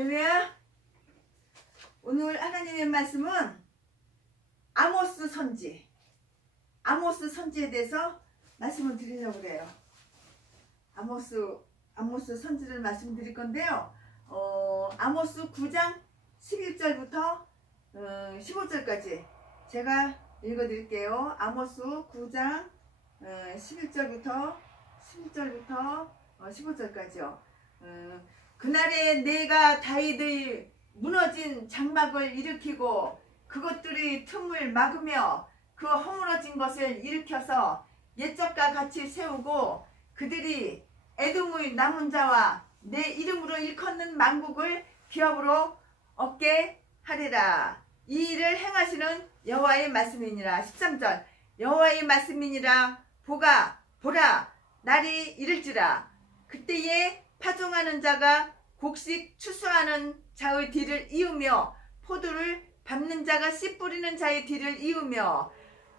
할렐루야. 오늘 하나님의 말씀은 아모스 선지, 아모스 선지에 대해서 말씀을 드리려고 그래요. 아모스 선지를 말씀드릴 건데요. 아모스 9장 11절부터 15절까지 제가 읽어드릴게요. 아모스 9장 11절부터 15절까지요. 그날에 내가 다윗의 무너진 장막을 일으키고 그것들이 틈을 막으며 그 허물어진 것을 일으켜서 옛적과 같이 세우고 그들이 에돔의 남은 자와 내 이름으로 일컫는 만국을 기업으로 얻게 하리라. 이 일을 행하시는 여호와의 말씀이니라. 13절 여호와의 말씀이니라. 보라 날이 이를지라. 그때에 파종하는 자가 곡식 추수하는 자의 뒤를 이으며 포도를 밟는 자가 씨 뿌리는 자의 뒤를 이으며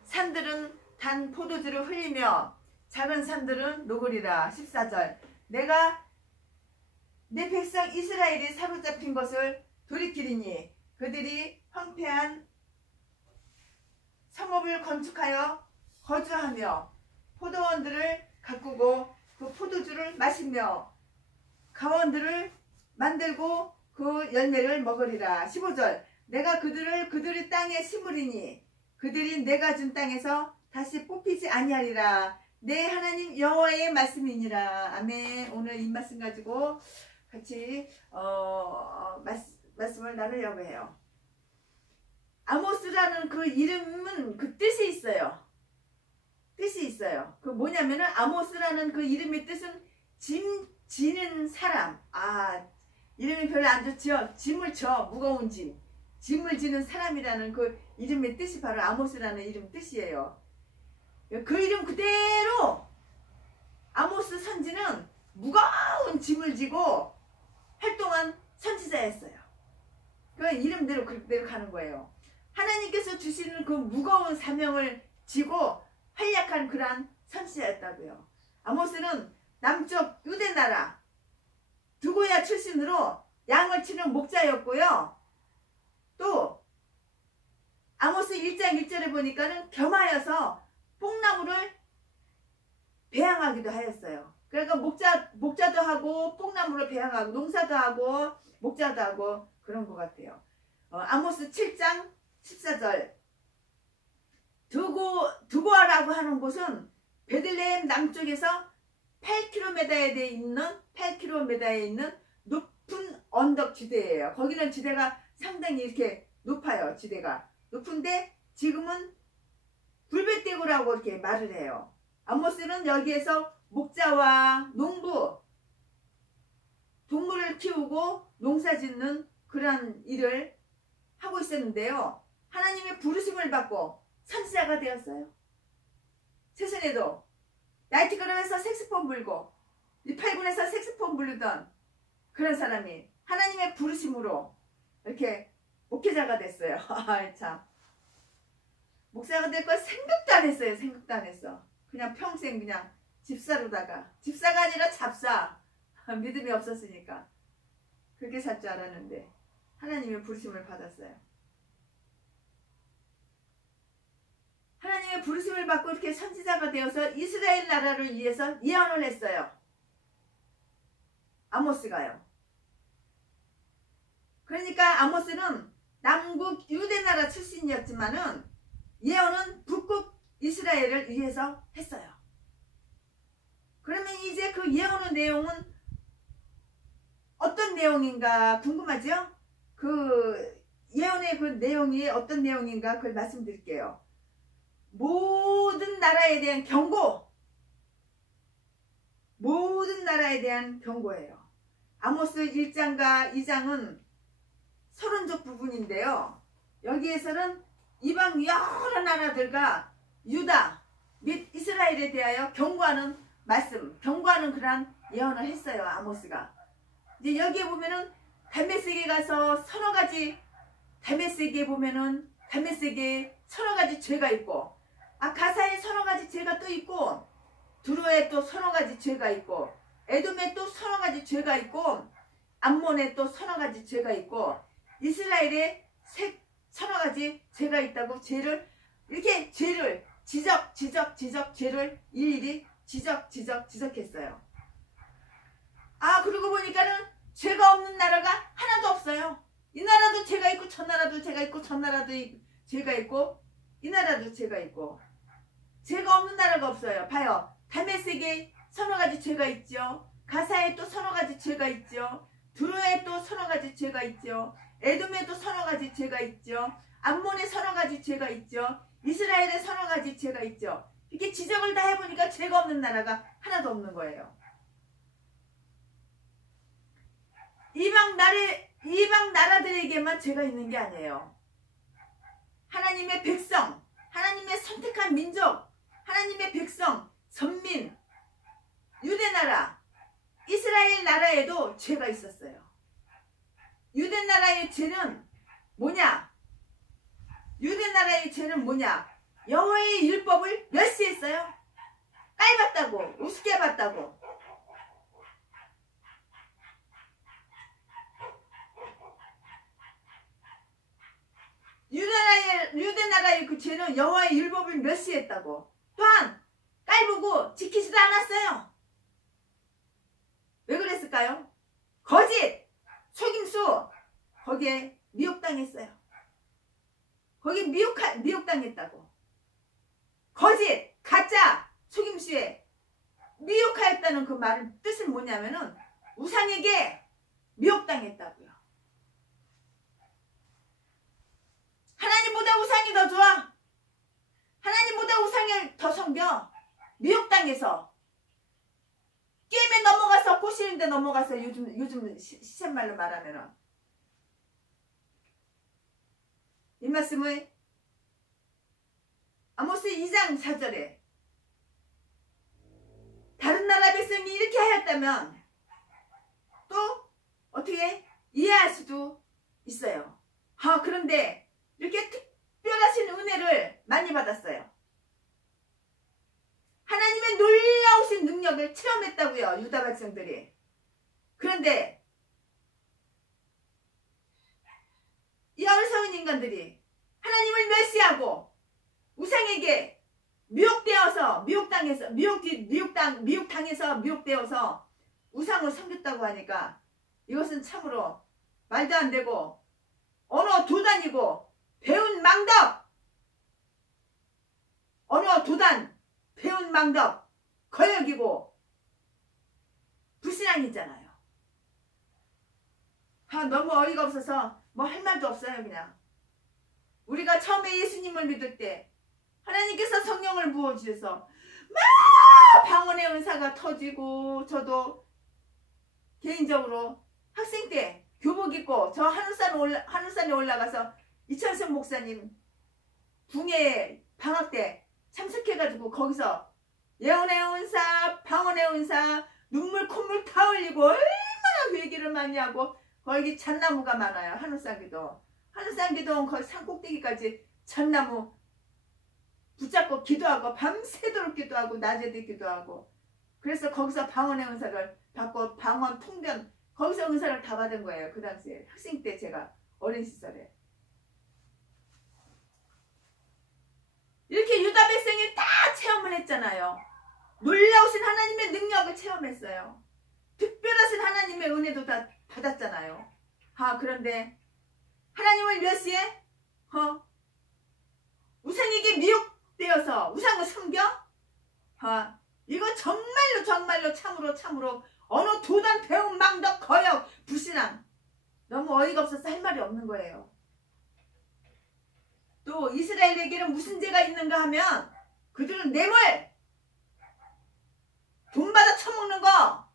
산들은 단 포도주를 흘리며 작은 산들은 녹으리라. 14절 내가 내 백성 이스라엘이 사로잡힌 것을 돌이키리니 그들이 황폐한 성읍을 건축하여 거주하며 포도원들을 가꾸고 그 포도주를 마시며 가원들을 만들고 그 열매를 먹으리라. 15절 내가 그들의 땅에 심으리니 그들이 내가 준 땅에서 다시 뽑히지 아니하리라. 내 하나님 여호와의 말씀이니라. 아멘. 오늘 이 말씀 가지고 같이 말씀을 나누려고 해요. 아모스라는 그 이름은 그 뜻이 있어요. 그 뭐냐면은 아모스라는 그 이름의 뜻은 짐 지는 사람. 이름이 별로 안 좋지요. 짐을 져, 무거운 짐을 지는 사람이라는 그 이름의 뜻이 바로 아모스라는 이름 뜻이에요. 그 이름 그대로 아모스 선지는 무거운 짐을 지고 활동한 선지자였어요. 그 이름대로 그대로 가는 거예요. 하나님께서 주시는 그 무거운 사명을 지고 활약한 그러한 선지자였다고요. 아모스는 남쪽 유대 나라 두고야 출신으로 양을 치는 목자였고요. 또 아모스 1장 1절에 보니까는 겸하여서 뽕나무를 배양하기도 하였어요. 그러니까 목자도 하고 뽕나무를 배양하고 농사도 하고 목자도 하고 그런 것 같아요. 아모스 7장 14절 두고아라고 하는 곳은 베들레헴 남쪽에서 8km에 있는 높은 언덕 지대예요. 거기는 지대가 상당히 이렇게 높아요. 지대가 높은데 지금은 불베떼고라고 이렇게 말을 해요. 아모스는 여기에서 목자와 농부, 동물을 키우고 농사 짓는 그런 일을 하고 있었는데요. 하나님의 부르심을 받고 선지자가 되었어요. 최선에도 나이트클럽에서 색소폰 불고 8군에서 색소폰 부르던 그런 사람이 하나님의 부르심으로 이렇게 목회자가 됐어요. 참 목사가 될 거 생각도 안 했어요. 생각도 안 했어. 그냥 평생 그냥 집사로다가 집사가 아니라 잡사. 믿음이 없었으니까 그렇게 살 줄 알았는데 하나님의 부르심을 받았어요. 하나님의 부르심을 받고 이렇게 선지자가 되어서 이스라엘 나라를 위해서 예언을 했어요. 아모스가요. 그러니까 아모스는 남국 유대 나라 출신이었지만은 예언은 북국 이스라엘을 위해서 했어요. 그러면 이제 그 예언의 내용은 어떤 내용인가 궁금하죠? 그 예언의 그 내용이 어떤 내용인가 그걸 말씀드릴게요. 모든 나라에 대한 경고, 모든 나라에 대한 경고예요. 아모스 1장과 2장은 서론적 부분인데요. 여기에서는 이방 여러 나라들과 유다 및 이스라엘에 대하여 경고하는 말씀, 경고하는 그러한 예언을 했어요. 아모스가. 이제 여기에 보면은 다메섹에 가서 서너 가지, 다메섹에 보면은 다메섹에 서너 가지 죄가 있고 가사에 서너 가지 죄가 또 있고 두로에 또 서너 가지 죄가 있고 에돔에 또 서너 가지 죄가 있고 암몬에 또 서너 가지 죄가 있고 이스라엘에 서너 가지 죄가 있다고 죄를 이렇게 죄를 지적 죄를 일일이 지적했어요. 아 그러고 보니까는 죄가 없는 나라가 하나도 없어요. 이 나라도 죄가 있고 저 나라도 죄가 있고 저 나라도 죄가 있고 이 나라도 죄가 있고 죄가 없는 나라가 없어요. 봐요. 다메섹에 서너 가지 죄가 있죠. 가사에 또 서너 가지 죄가 있죠. 두로에 또 서너 가지 죄가 있죠. 에돔에 또 서너 가지 죄가 있죠. 암몬에 서너 가지 죄가 있죠. 이스라엘에 서너 가지 죄가 있죠. 이렇게 지적을 다 해보니까 죄가 없는 나라가 하나도 없는 거예요. 이방 나라들에게만 죄가 있는 게 아니에요. 하나님의 백성, 하나님의 선택한 민족, 하나님의 백성, 선민, 유대 나라, 이스라엘 나라에도 죄가 있었어요. 유대 나라의 죄는 뭐냐? 유대 나라의 죄는 뭐냐? 여호와의 율법을 멸시했어요. 깔봤다고, 우습게 봤다고. 유대 나라의 그 죄는 여호와의 율법을 멸시했다고. 또한 깔보고 지키지도 않았어요. 왜 그랬을까요? 거짓, 속임수, 거기에 미혹당했어요. 거기 미혹당했다고. 거짓, 가짜, 속임수에 미혹하였다는 그 말은 뜻은 뭐냐면은 우상에게 미혹당했다고요. 하나님보다 우상이 더 좋아. 하나님보다 우상을 더 섬겨. 미혹당해서 게임에 넘어가서 꼬시는데 넘어가서 요즘 시쳇말로 말하면은 이 말씀을 아모스 2장 4절에 다른 나라 백성이 이렇게 하였다면 또 어떻게 이해할 수도 있어요. 그런데 이렇게 특별하신 은혜를 많이 받았어요. 하나님의 놀라우신 능력을 체험했다고요. 유다 백성들이. 그런데 이 어리석은 인간들이 하나님을 멸시하고 우상에게 미혹당해서 우상을 섬겼다고 하니까 이것은 참으로 말도 안 되고 언어 도단이고 배운 망덕, 언어 도단, 배운 망덕, 거역이고 불신앙이잖아요. 너무 어이가 없어서 뭐 할 말도 없어요. 그냥 우리가 처음에 예수님을 믿을 때 하나님께서 성령을 부어주셔서 막 방언의 은사가 터지고 저도 개인적으로 학생 때 교복 입고 저 하늘산에 올라가서 이천성 목사님 붕에 방학 때 참석해가지고 거기서 예언의 은사, 방언의 은사, 눈물 콧물 다 흘리고 얼마나 회개를 많이 하고 거기 잣나무가 많아요. 하늘산기도 거의 산꼭대기까지 잣나무 붙잡고 기도하고 밤새도록 기도하고 낮에도 기도하고 그래서 거기서 방언의 은사를 받고 방언 통변 거기서 은사를 다 받은 거예요. 그 당시에 학생 때 제가 어린 시절에 이렇게 유다 백성이 다 체험을 했잖아요. 놀라우신 하나님의 능력을 체험했어요. 특별하신 하나님의 은혜도 다 받았잖아요. 그런데 하나님을 멸시해? 우상에게 미혹되어서 우상을 섬겨? 이거 정말로 참으로 어느 도단 배운 망덕 거역 불신앙 너무 어이가 없어서 할 말이 없는 거예요. 또 이스라엘에게는 무슨 죄가 있는가 하면 그들은 뇌물 돈 받아 처먹는 거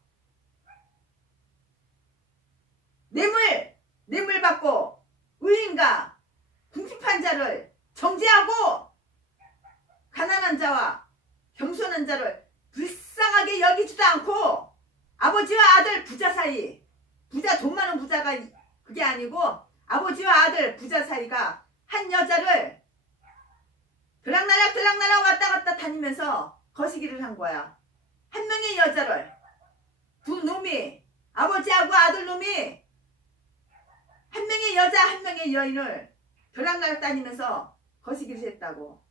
뇌물 받고 의인과 궁핍한 자를 정죄하고 가난한 자와 겸손한 자를 불쌍하게 여기지도 않고 아버지와 아들 부자 사이 돈 많은 부자가 그게 아니고 아버지와 아들 부자 사이가 한 여자를 들락날락 왔다 갔다 다니면서 거시기를 한 거야. 한 명의 여자를 두 놈이 아버지하고 아들 놈이 한 명의 여자 한 명의 여인을 벼락나락 다니면서 거시기를 했다고.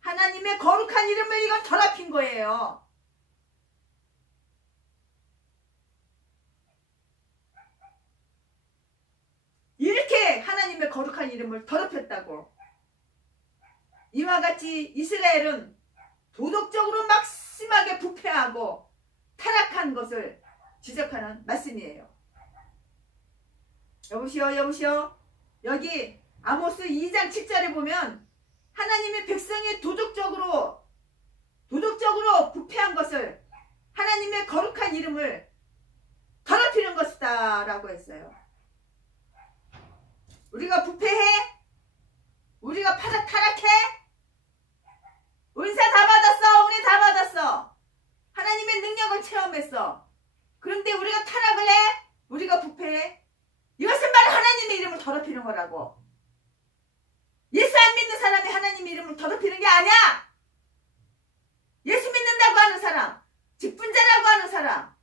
하나님의 거룩한 이름을 이건 더럽힌 거예요. 이렇게 하나님의 거룩한 이름을 더럽혔다고. 이와 같이 이스라엘은 도덕적으로 막심하게 부패하고 타락한 것을 지적하는 말씀이에요. 여보시오. 여기 아모스 2장 7절에 보면 하나님의 백성이 도덕적으로 부패한 것을 하나님의 거룩한 이름을 더럽히는 것이다 라고 했어요. 우리가 부패해? 우리가 타락해? 은사 다 받았어. 우리 다 받았어. 하나님의 능력을 체험했어. 그런데 우리가 타락을 해? 우리가 부패해? 이것은 바로 하나님의 이름을 더럽히는 거라고. 예수 안 믿는 사람이 하나님의 이름을 더럽히는 게 아니야. 예수 믿는다고 하는 사람, 직분자라고 하는 사람,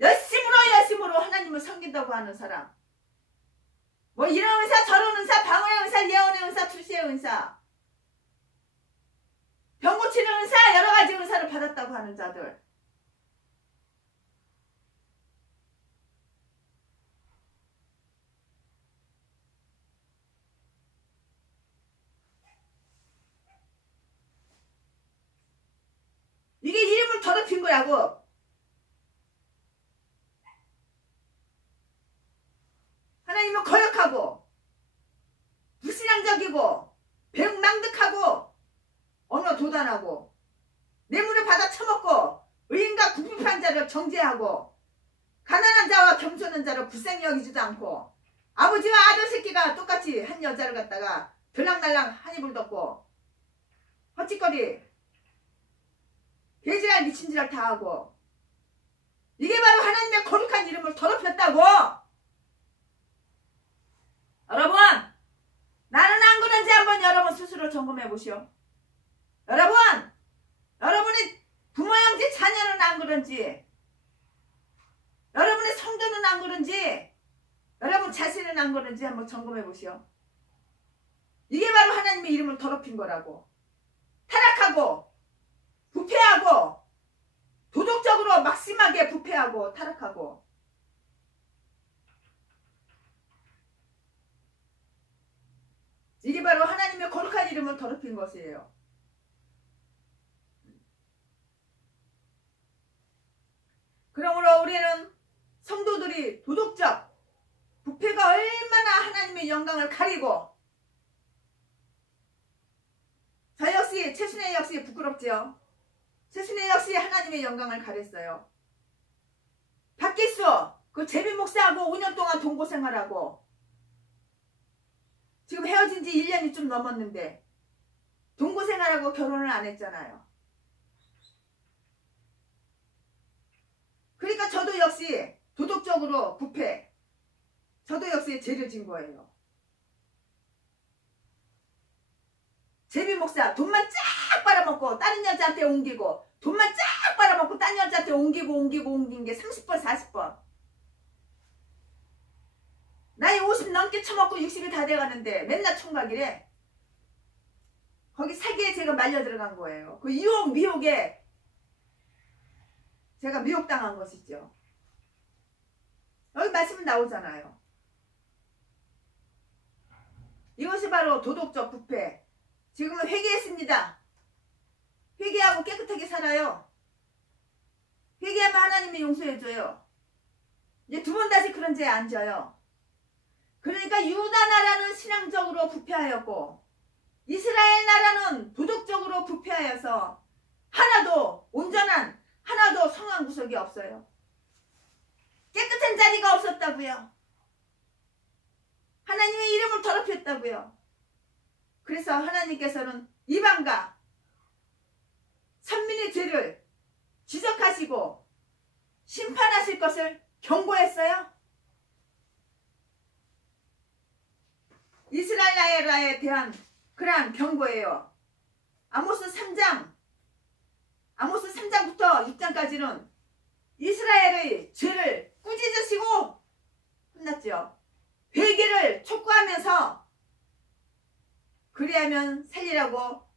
열심으로 하나님을 섬긴다고 하는 사람, 뭐 이런 은사 저런 은사, 방언의 은사, 예언의 은사, 출세의 은사, 병 고치는 은사, 여러 가지 은사를 받았다고 하는 자들, 이게 이름을 더럽힌 거라고. 하나님은 거역하고 불신앙적이고 배은망덕하고 언어 도단하고 뇌물을 받아 처먹고 의인과 궁핍한 자를 정죄하고 가난한 자와 겸손한 자를 불쌍히 여기지도 않고 아버지와 아들 새끼가 똑같이 한 여자를 갖다가 들락날락 한 입을 덮고 헛짓거리 개지랄 미친지랄 다 하고, 이게 바로 하나님의 거룩한 이름을 더럽혔다고. 여러분, 나는 안 그런지 한번 여러분 스스로 점검해 보시오. 여러분의 부모 형제 자녀는 안 그런지, 여러분의 성도는 안 그런지, 여러분 자신은 안 그런지 한번 점검해 보시오. 이게 바로 하나님의 이름을 더럽힌 거라고. 타락하고 부패하고 도덕적으로 막심하게 부패하고 타락하고, 이게 바로 하나님의 거룩한 이름을 더럽힌 것이에요. 그러므로 우리는 성도들이 도덕적 부패가 얼마나 하나님의 영광을 가리고, 저 역시 최순애 역시 부끄럽지요. 최순애 역시 하나님의 영광을 가렸어요. 박기수 그 제비 목사하고 5년 동안 동거생활하고 지금 헤어진 지 1년이 좀 넘었는데 동거생활하고 결혼을 안 했잖아요. 그러니까 저도 역시 도덕적으로 부패, 저도 역시 죄를 진 거예요. 제비 목사 돈만 쫙 빨아먹고 다른 여자한테 옮기고, 돈만 쫙 빨아먹고 다른 여자한테 옮긴 게 30번 40번. 나이 50 넘게 처먹고 60이 다 돼가는데 맨날 총각이래. 거기 사기에 제가 말려 들어간 거예요. 그 유혹 미혹에 제가 미혹당한 것이죠. 여기 말씀은 나오잖아요. 이것이 바로 도덕적 부패. 지금은 회개했습니다. 회개하고 깨끗하게 살아요. 회개하면 하나님이 용서해줘요. 이제 두 번 다시 그런 죄에 안 져요. 그러니까 유다 나라는 신앙적으로 부패하였고 이스라엘 나라는 도덕적으로 부패하여서 하나도 온전한, 하나도 성한 구석이 없어요. 깨끗한 자리가 없었다고요. 하나님의 이름을 더럽혔다고요. 그래서 하나님께서는 이방과 선민의 죄를 지적하시고 심판하실 것을 경고했어요. 이스라엘 나라에 대한 그러한 경고예요. 아모스 3장부터 6장까지는 이스라엘의 죄를 꾸짖으시고 끝났죠. 회개를 촉구하면서 그리하면 살리라고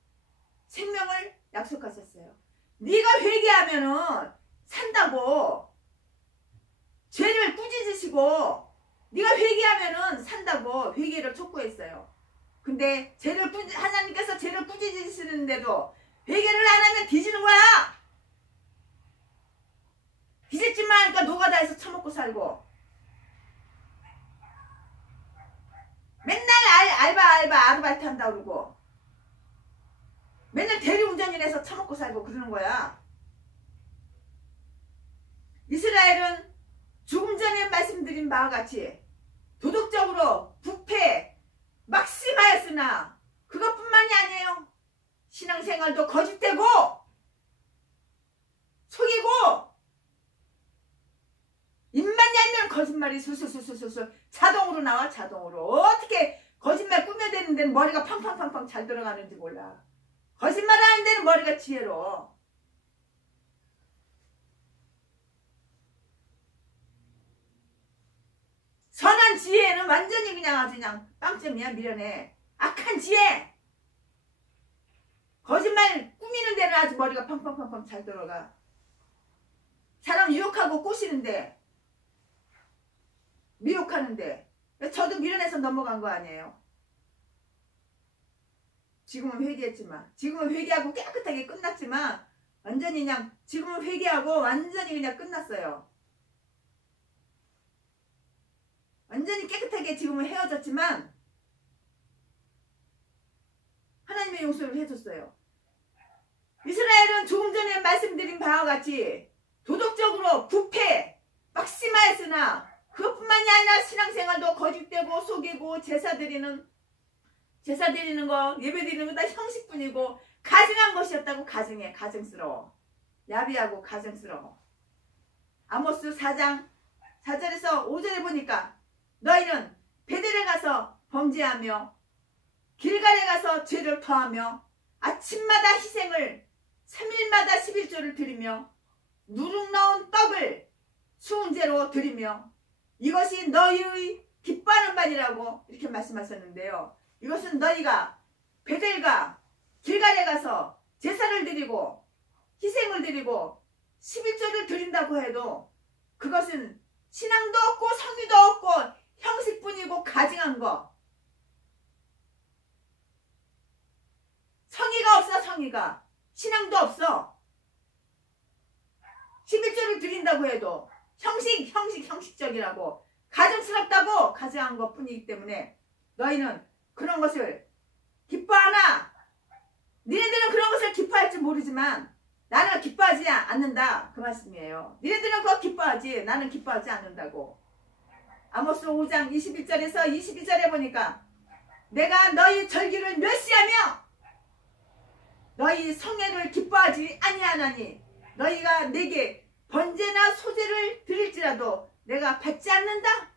생명을 약속하셨어요. 네가 회개하면은 산다고. 죄를 꾸짖으시고 네가 회개하면은 산다고 회개를 촉구했어요. 근데 하나님께서 죄를 꾸짖으시는데도 회개를 안 하면 뒤지는 거야. 뒤집지만 하니까 노가다에서 처먹고 살고 맨날 아르바이트 한다 그러고 맨날 대리운전인해서 처먹고 살고 그러는 거야. 이스라엘은 조금 전에 말씀드린 바와 같이 도덕적으로 부패 막심하였으나 그것뿐만이 아니에요. 신앙생활도 거짓되고 속이고 입만 열면 거짓말이 술술술술술 자동으로 나와. 자동으로. 어떻게 거짓말 꾸며대는 데는 머리가 팡팡팡팡 잘 들어가는지 몰라. 거짓말 하는 데는 머리가 지혜로워. 선한 지혜는 완전히 그냥 아주 그냥 빵점이야. 미련해. 악한 지혜. 거짓말 꾸미는 데는 아주 머리가 팡팡팡팡 잘 들어가. 사람 유혹하고 꼬시는데 미혹하는데 저도 미련해서 넘어간 거 아니에요. 지금은 회개했지만 지금은 회개하고 깨끗하게 끝났지만 완전히 그냥 지금은 회개하고 완전히 그냥 끝났어요. 완전히 깨끗하게 지금은 헤어졌지만 하나님의 용서를 해줬어요. 이스라엘은 조금 전에 말씀드린 바와 같이 도덕적으로 부패 막심하였으나 그것뿐만이 아니라 신앙생활도 거짓되고 속이고 제사 드리는 거 예배 드리는 거 다 형식뿐이고 가증한 것이었다고. 가증해. 가증스러워. 야비하고 가증스러워. 아모스 4장 4절에서 5절에 보니까 너희는 베델에 가서 범죄하며 길갈에 가서 죄를 더하며 아침마다 희생을 3일마다 11조를 드리며 누룩 넣은 떡을 수은제로 드리며 이것이 너희의 기뻐하는 바니라고 이렇게 말씀하셨는데요. 이것은 너희가 베델과 길갈에 가서 제사를 드리고 희생을 드리고 11조를 드린다고 해도 그것은 신앙도 없고 성의도 없고 형식뿐이고 가증한 거. 성의가 없어. 성의가. 신앙도 없어. 11조를 드린다고 해도 형식적이라고 가증스럽다고 가증한 것 뿐이기 때문에 너희는 그런 것을 기뻐하나 니네들은 그런 것을 기뻐할지 모르지만 나는 기뻐하지 않는다. 그 말씀이에요. 니네들은 그거 기뻐하지 나는 기뻐하지 않는다고. 아모스 5장 21절에서 22절에 보니까 내가 너희 절기를 멸시하며 너희 성회를 기뻐하지 아니하나니 너희가 내게 번제나 소제를 드릴지라도 내가 받지 않는다.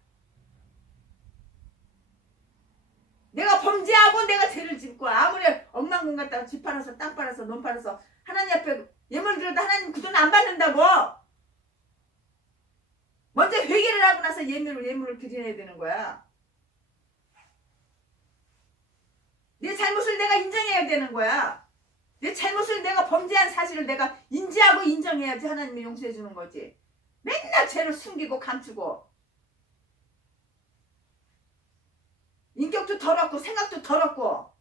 내가 범죄하고 내가 죄를 짓고 아무리 억만금 갖다가 집 팔아서 땅 팔아서 논 팔아서 하나님 앞에 예물 드려도 하나님 그 돈 안 받는다고. 먼저 회개를 하고 나서 예물을 드려야 되는 거야. 내 잘못을 내가 인정해야 되는 거야. 내 잘못을 내가 범죄한 사실을 내가 인지하고 인정해야지 하나님이 용서해 주는 거지. 맨날 죄를 숨기고 감추고 인격도 더럽고 생각도 더럽고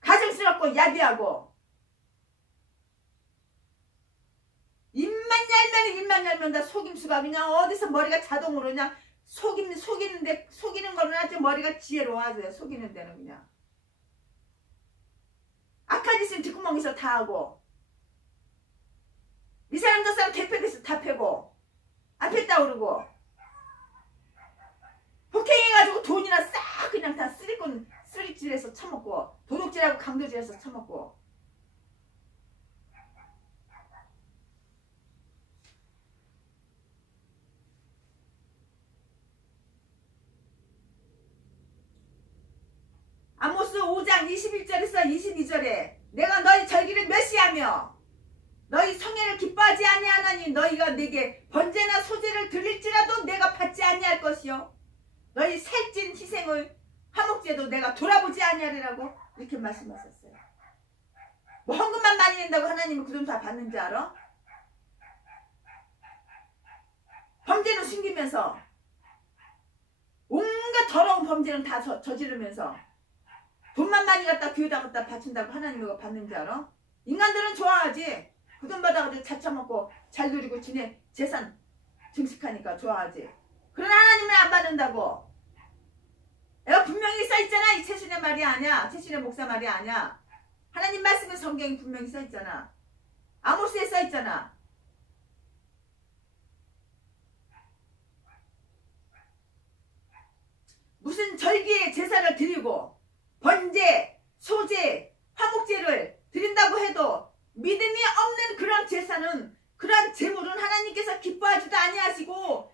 가증스럽고 야비하고 입만 열면 다 속임수가 그냥 어디서 머리가 자동으로 그냥 속이는 거는 아주 머리가 지혜로워. 아주 속이는 데는 그냥 악한 짓은 뒷구멍에서 다 하고 이 사람 저 사람 대패돼서 다 패고 앞에 따오르고 폭행해가지고 돈이나 싹 그냥 다 쓰리질해서 처먹고 도둑질하고 강도질해서 처먹고 아모스 5장 21절에서 22절에 내가 너희 절기를 멸시하며 너희 성회를 기뻐하지 아니하나니 너희가 내게 번제나 소제를 드릴지라도 내가 받지 아니할 것이요 너희 살찐 희생의 화목제도 내가 돌아보지 아니하리라고 이렇게 말씀하셨어요. 뭐 헌금만 많이 낸다고 하나님이 그 돈 다 받는 줄 알아? 범죄는 숨기면서 온갖 더러운 범죄는 다 저지르면서 돈만 많이 갖다 교회다 갖다 바친다고 하나님이 받는 줄 알아? 인간들은 좋아하지. 그 돈 받아가지고 자처먹고 잘 누리고 지네 재산 증식하니까 좋아하지. 그러나 하나님은 안 받는다고. 내가 분명히 써있잖아. 이 최순의 말이 아니야. 최순의 목사 말이 아니야. 하나님 말씀은 성경이 분명히 써있잖아. 아모스에 써있잖아. 무슨 절기에 제사를 드리고 번제, 소제, 화목제를 드린다고 해도 믿음이 없는 그런 제사는 그런 제물은 하나님께서 기뻐하지도 아니하시고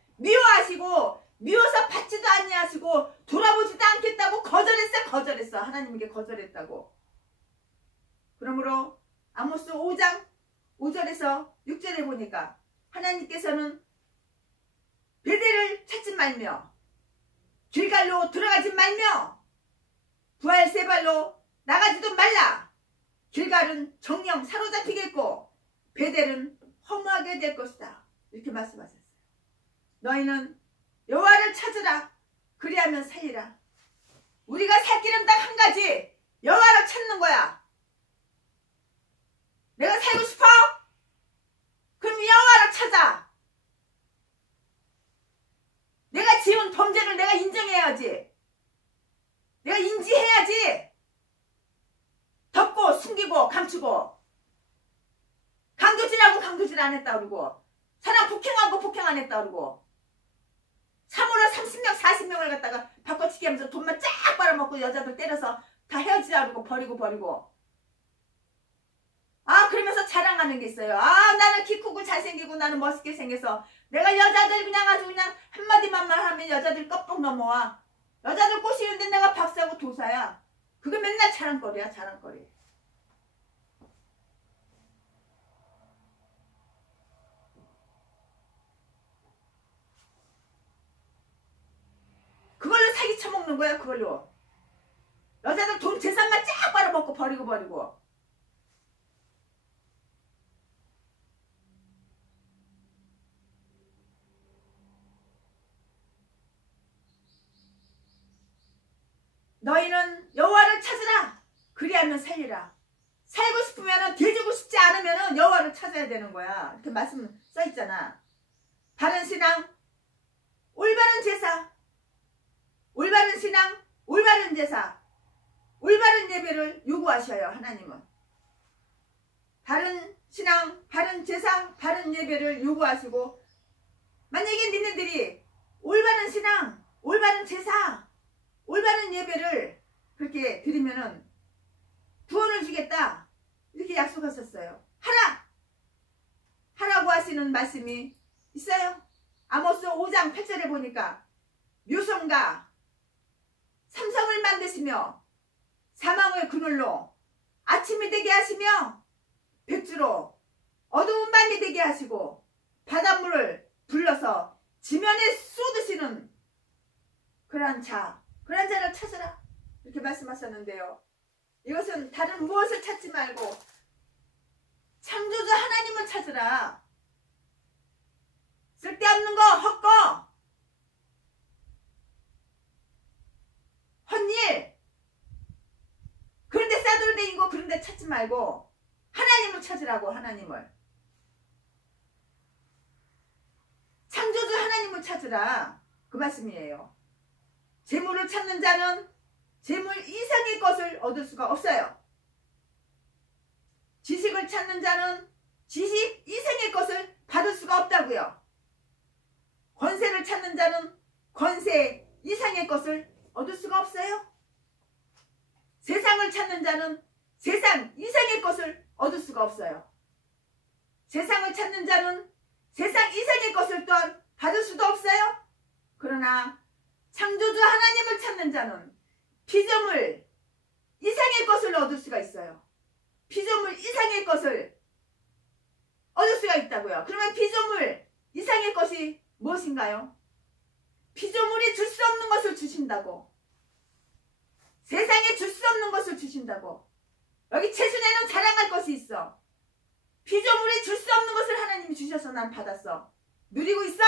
미워서 받지도 아니하시고 돌아보지도 않겠다고 거절했어. 하나님에게 거절했다고. 그러므로 아모스 5장 5절에서 6절에 보니까 하나님께서는 베델을 찾지 말며 길갈로 들어가지 말며 부할세발로 나가지도 말라. 길갈은 정령 사로잡히겠고 베델은 허무하게 될 것이다. 이렇게 말씀하셨어요. 너희는 여호와를 찾으라. 그리하면 살리라. 우리가 살 길은 딱 한 가지. 여호와를 찾는 거야. 내가 살고 싶어? 그럼 여호와를 찾아. 내가 지은 범죄를 내가 인정해야지. 내가 인지해야지. 덮고 숨기고 감추고 강도질하고 강도질 안 했다 그러고 사람 폭행하고 폭행 안 했다 그러고 사모를 30명 40명을 갖다가 바꿔치기 하면서 돈만 쫙 빨아먹고 여자들 때려서 다 헤어지자 그러고 버리고 그러면서 자랑하는 게 있어요. 나는 키 크고 잘생기고 나는 멋있게 생겨서 내가 여자들 그냥 아주 그냥 한마디만 말하면 여자들 껍벅 넘어와. 여자들 꼬시는데 내가 박사고 도사야. 그게 맨날 자랑거리야. 자랑거리. 그걸로 사기 쳐먹는 거야. 그걸로 여자들 돈 재산만 쫙 빨아먹고 버리고 너희는 여호와를 찾으라. 그리하면 살리라. 살고 싶으면 돼지고 싶지 않으면 여호와를 찾아야 되는 거야. 이렇게 말씀 써있잖아. 바른 신앙, 올바른 제사, 올바른 신앙, 올바른 제사, 올바른 예배를 요구하셔요. 하나님은 바른 신앙, 바른 제사, 바른 예배를 요구하시고 만약에 니네들이 올바른 신앙, 올바른 제사, 올바른 예배를 그렇게 드리면은 구원을 주겠다. 이렇게 약속하셨어요. 하라고 하시는 말씀이 있어요. 아모스 5장 8절에 보니까 묘성과 삼성을 만드시며 사망의 그늘로 아침이 되게 하시며 백주로 어두운 밤이 되게 하시고 바닷물을 불러서 지면에 쏟으시는 그러한 자를 찾으라. 이렇게 말씀하셨는데요. 이것은 다른 무엇을 찾지 말고 창조주 하나님을 찾으라. 쓸데없는 거, 헛거, 헛일, 그런데 싸돌대이고 그런데 찾지 말고 하나님을 찾으라고. 하나님을, 창조주 하나님을 찾으라. 그 말씀이에요. 재물을 찾는 자는 재물 이상의 것을 얻을 수가 없어요. 지식을 찾는 자는 지식 이상의 것을 받을 수가 없다고요. 권세를 찾는 자는 권세 이상의 것을 얻을 수가 없어요. 세상을 찾는 자는 세상 이상의 것을 얻을 수가 없어요. 세상을 찾는 자는 세상 이상의 것을 또한 받을 수도 없어요. 그러나 창조주 하나님을 찾는 자는 피조물 이상의 것을 얻을 수가 있어요. 피조물 이상의 것을 얻을 수가 있다고요. 그러면 피조물 이상의 것이 무엇인가요? 피조물이 줄 수 없는 것을 주신다고. 세상에 줄 수 없는 것을 주신다고. 여기 채순에는 자랑할 것이 있어. 피조물이 줄 수 없는 것을 하나님이 주셔서 난 받았어. 누리고 있어.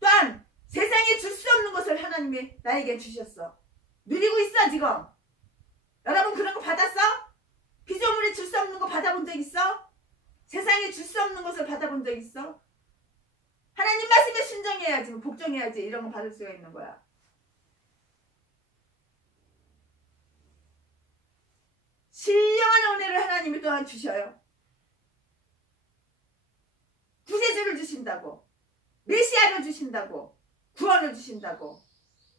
또한 세상에 줄 수 없는 것을 하나님이 나에게 주셨어. 누리고 있어 지금. 여러분 그런 거 받았어? 피조물이 줄 수 없는 거 받아본 적 있어? 세상에 줄 수 없는 것을 받아본 적 있어? 하나님 말씀에 순종해야지, 복종해야지 이런 거 받을 수가 있는 거야. 신령한 은혜를 하나님이 또한 주셔요. 구세주를 주신다고. 메시아를 주신다고. 구원을 주신다고.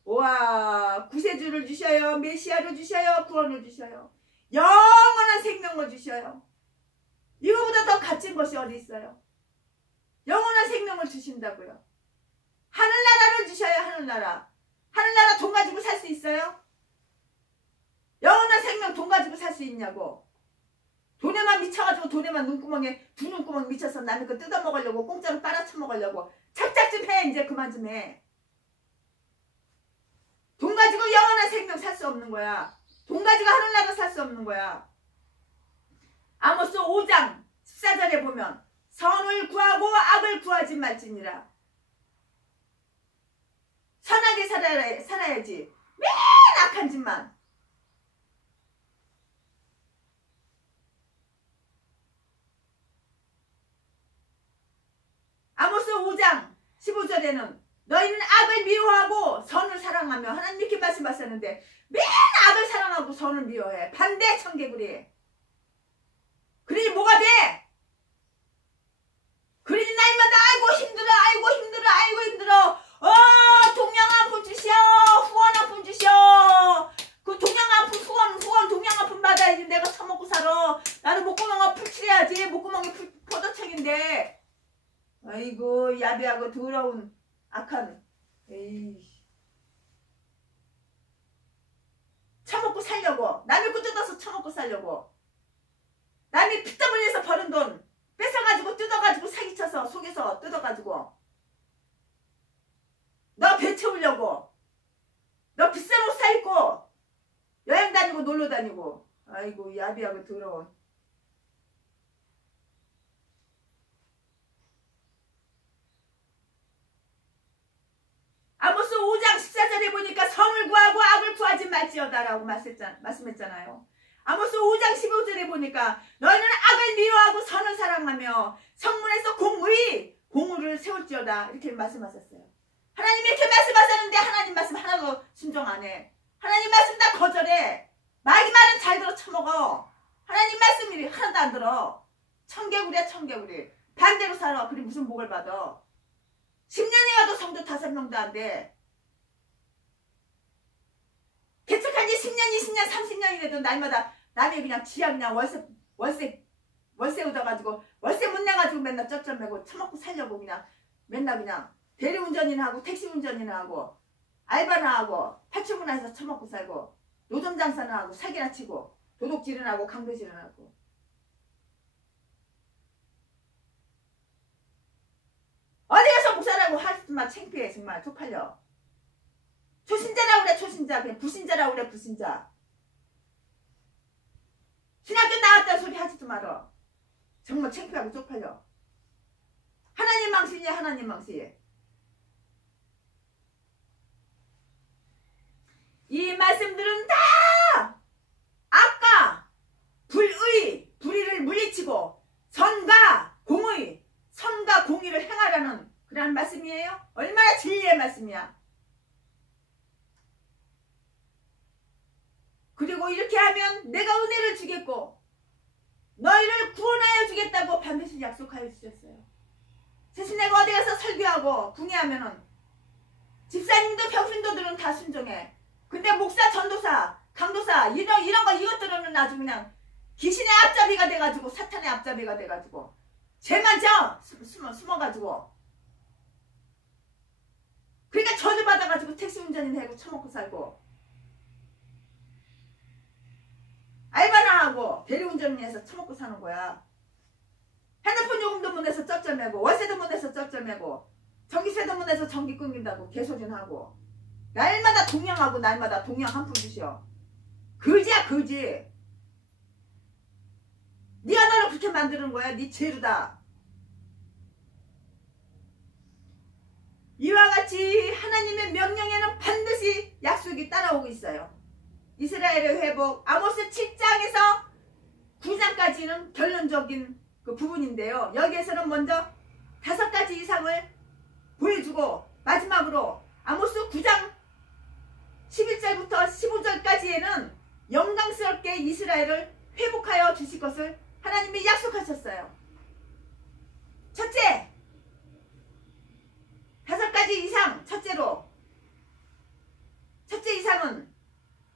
와, 구세주를 주셔요. 메시아를 주셔요. 구원을 주셔요. 영원한 생명을 주셔요. 이거보다 더 값진 것이 어디 있어요? 영원한 생명을 주신다고요. 하늘나라를 주셔요. 하늘나라. 하늘나라 돈 가지고 살 수 있어요? 영원한 생명 돈 가지고 살 수 있냐고. 돈에만 미쳐가지고 돈에만 눈구멍에 두 눈구멍 미쳐서 남의 거 뜯어먹으려고 공짜로 빨아쳐먹으려고 착착 좀 해. 이제 그만 좀 해. 돈 가지고 영원한 생명 살 수 없는 거야. 돈 가지고 하늘나라 살 수 없는 거야. 아모스 5장 14절에 보면 선을 구하고 악을 구하지 말지니라. 선하게 살아야지. 맨 악한 짓만. 아모스 5장 15절에는 너희는 악을 미워하고 선을 사랑하며 하나님 이렇게 말씀하셨는데 맨 악을 사랑하고 선을 미워해. 반대 청개구리. 그러니 뭐가 돼? 그러니 날마다 아이고 힘들어 아이고 힘들어 아이고 힘들어. 동양 아픔 주시오. 후원 아픔 주시오. 그 동양 아픔 후원 동양 아픔 받아야지 내가 처먹고 살아. 나는 목구멍을 풀칠해야지. 목구멍이 포도청인데. 아이고 야비하고 더러운 악한. 에이. 처먹고 살려고. 남의 거 뜯어서 처먹고 살려고. 남이 피땀 흘려서 버는 돈 뺏어가지고 뜯어가지고 사기쳐서 속에서 뜯어가지고 너 배 채우려고. 너 비싼 옷 사입고 여행 다니고 놀러 다니고. 아이고 야비하고 더러운. 아모스 5장 14절에 보니까 선을 구하고 악을 구하지 말지어다라고 말씀했잖아요. 아모스 5장 15절에 보니까 너희는 악을 미워하고 선을 사랑하며 성문에서 공의를 세울지어다 이렇게 말씀하셨어요. 하나님이 이렇게 말씀하셨는데 하나님 말씀 하나도 순종 안 해. 하나님 말씀 다 거절해. 마귀 말은 잘 들어 처먹어. 하나님 말씀이 하나도 안 들어. 청개구리야 청개구리. 반대로 살아. 그리 무슨 복을 받아. 10년이 가도 성도 5명도 안 돼. 개척한 지 10년, 20년, 30년이 돼도 날마다 남이 그냥 지하 그냥 월세 얻어가지고 월세 못 내가지고 맨날 쩔쩔매고 처먹고 살려고 그냥 맨날 그냥 대리운전이나 하고 택시운전이나 하고 알바나 하고 파출문화에서 처먹고 살고 노점장사나 하고 사기나 치고 도둑질이나 하고 강도질이나 하고. 어디 가서 목사라고 할 수만 창피해. 정말 쪽팔려. 초신자라고 그래 초신자. 그냥 불신자라고 그래 불신자. 신학교 나왔다는 소리 하지도 말어. 정말 창피하고 쪽팔려. 하나님 망신이야 하나님 망신. 이 말씀들은 다 악과 불의를 물리치고 선과 공의를 행하라는 그런 말씀이에요. 얼마나 진리의 말씀이야. 그리고 이렇게 하면 내가 은혜를 주겠고 너희를 구원하여 주겠다고 반드시 약속하여 주셨어요. 사실 내가 어디 가서 설교하고 궁예하면은 집사님도 평신도들은 다 순종해. 근데 목사, 전도사, 강도사 이것들은 아주 그냥 귀신의 앞잡이가 돼가지고 사탄의 앞잡이가 돼가지고 죄만 져 숨어가지고 그러니까 저주받아가지고 택시운전이나 하고 처먹고 살고 알바나 하고 대리운전해서 처먹고 사는 거야. 핸드폰 요금도 못 내서 쩔쩔매고 월세도 못 내서 쩔쩔매고 전기세도 못 내서 전기 끊긴다고 개소리는 하고 날마다 동양하고 날마다 동양 한 푼 주시오. 거지야 거지. 네가 너를 그렇게 만드는 거야. 네 죄로다. 이와 같이 하나님의 명령에는 반드시 약속이 따라오고 있어요. 이스라엘의 회복, 아모스 7장에서 9장까지는 결론적인 그 부분인데요. 여기에서는 먼저 5가지 이상을 보여주고 마지막으로 아모스 9장 11절부터 15절까지에는 영광스럽게 이스라엘을 회복하여 주실 것을 하나님이 약속하셨어요. 첫째, 5가지 이상. 첫째 이상은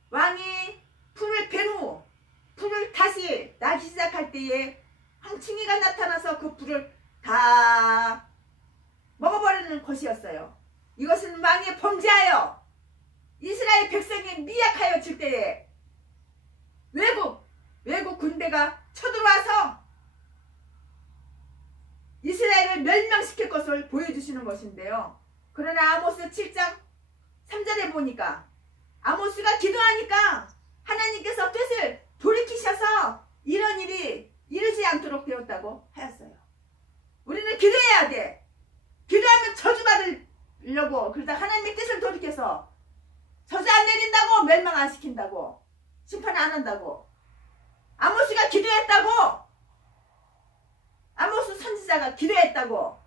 왕이 풀을 벤 후 풀을 다시 나기 시작할 때에 황충이가 나타나서 그 풀을 다 먹어버리는 것이었어요. 이것은 왕이 범죄하여 이스라엘 백성이 미약하여 질 때에 외국 군대가 쳐들어와서 이스라엘을 멸망시킬 것을 보여주시는 것인데요. 그러나 아모스 7장 3절에 보니까 아모스가 기도하니까 하나님께서 뜻을 돌이키셔서 이런 일이 이르지 않도록 되었다고 하였어요. 우리는 기도해야 돼. 기도하면 저주받으려고 그러다 하나님의 뜻을 돌이켜서 저주 안 내린다고 멸망 안 시킨다고 심판 안 한다고. 아모스가 기도했다고. 아모스 선지자가 기도했다고.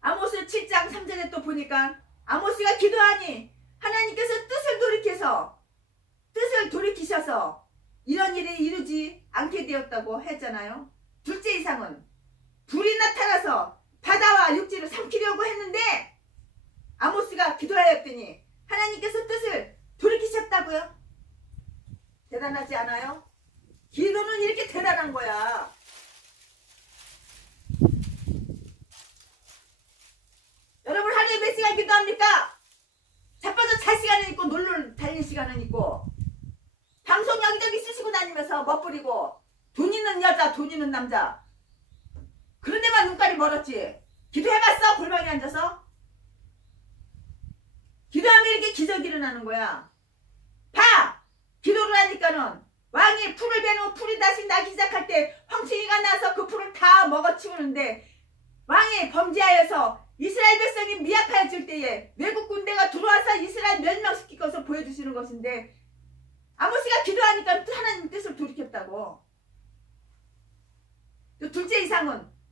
아모스 7장 3절에 또 보니까 아모스가 기도하니 하나님께서 뜻을 돌이키셔서 이런 일이 이루지 않게 되었다고 했잖아요. 둘째 이상은 불이 나타나서 바다와 육지를 삼키려고 했는데 아모스가 기도하였더니 하나님께서 뜻을 돌이키셨다고요. 대단하지 않아요? 기도는 이렇게 대단한 거야. 여러분 하루에 몇 시간 기도합니까? 자빠져 잘 시간은 있고 놀러 달릴 시간은 있고 방송 여기저기 쓰시고 다니면서 멋부리고 돈 있는 여자 돈 있는 남자 그런 데만 눈깔이 멀었지. 기도해봤어? 골방에 앉아서? 기도하면 이렇게 기적이 일어나는 거야. 봐! 기도를 하니까는 왕이 풀을 베는 후 풀이 다시 나기 시작할 때 황충이가 나서 그 풀을 다 먹어치우는데 왕이 범죄하여서 이스라엘 백성이 미약하여질 때에 외국 군대가 들어와서 이스라엘 멸망시킬 것을 보여주시는 것인데 아모스가 기도하니까 하나님 뜻을 돌이켰다고. 또 둘째 이상은